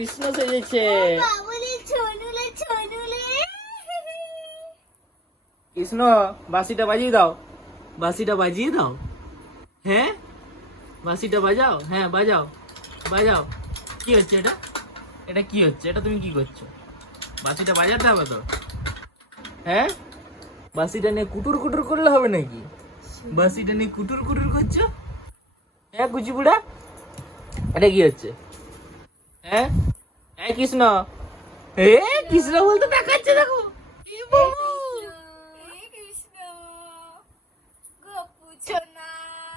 কৃষ্ণ সেজেছে। কৃষ্ণ বাঁশিটা বাজিয়ে দাও, বাঁশিটা বাজিয়ে দাও। হ্যাঁ বাঁশিটা বাজাও, হ্যাঁ বাজাও বাজাও। কি হচ্ছে এটা? এটা কি হচ্ছে? এটা তুমি কি করছো? বাঁশিটা বাজাতে হবে তো। হ্যাঁ বাঁশিটা নিয়ে কুটুর কুটুর করলে হবে নাকি? বাঁশিটা নিয়ে কুটুর কুটুর করছো? হ্যাঁ কুচি বুড়া, এটা কি হচ্ছে? হ্যাঁ হ্যাঁ কৃষ্ণ, এ কৃষ্ণ বলতে দেখাচ্ছে, দেখো এ বাবু।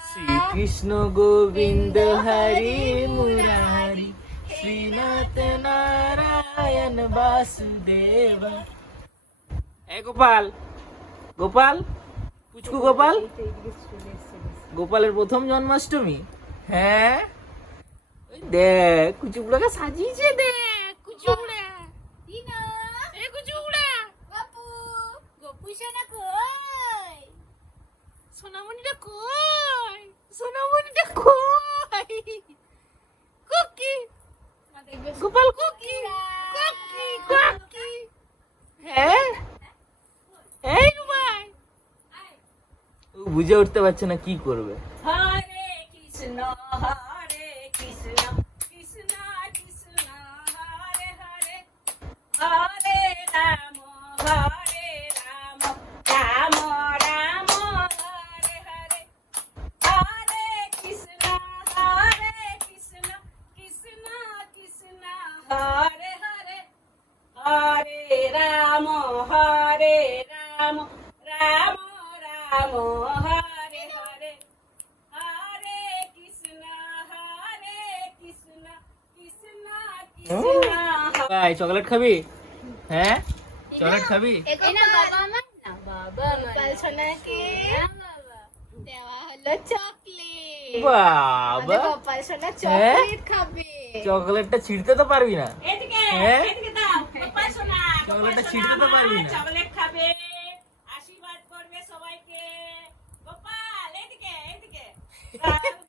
শ্রীকৃষ্ণ গোবিন্দ হরি মুরারি, শ্রীনাথ নারায়ণ বাসুদেব। এ গোপাল, গোপাল পুচকু গোপাল, গোপালের প্রথম জন্মাষ্টমী। হ্যাঁ ওই দেখ কুচুগুড়াকে সাজিয়েছে, দেখ কুচুগুড়া, এ কুচুগুড়া, সোনামণিটা কই, সোনামণিটা কই, কুকি গোপাল, কুকি কুকি কুকি। হ্যাঁ এই রুমাই, ও বুঝে উঠতে পারছে না কি করবে। হরে কৃষ্ণ কৃষ্ণ কৃষ্ণ হরে হরে, হরে রাম রাম রাম হরে হরে, হরে কৃষ্ণ কৃষ্ণ কৃষ্ণ কৃষ্ণ হরে হরে, হরে রাম রাম রাম হরে হরে, হরে কৃষ্ণ কৃষ্ণ কৃষ্ণ কৃষ্ণ। ভাই চকলেট খাবি? হ্যাঁ চকলেট খাবি? বাবা হ্যাঁ চকলেটটা ছিঁড়তে তো পারবি না। এদিকে হ্যাঁ এদিকে দাও, গোপাল সোনা, চকলেটটা ছিঁড়তে তো পারবি না। চকলেট খাবে, আশীর্বাদ করবে সবাইকে। গোপাল এদিকে এদিকে।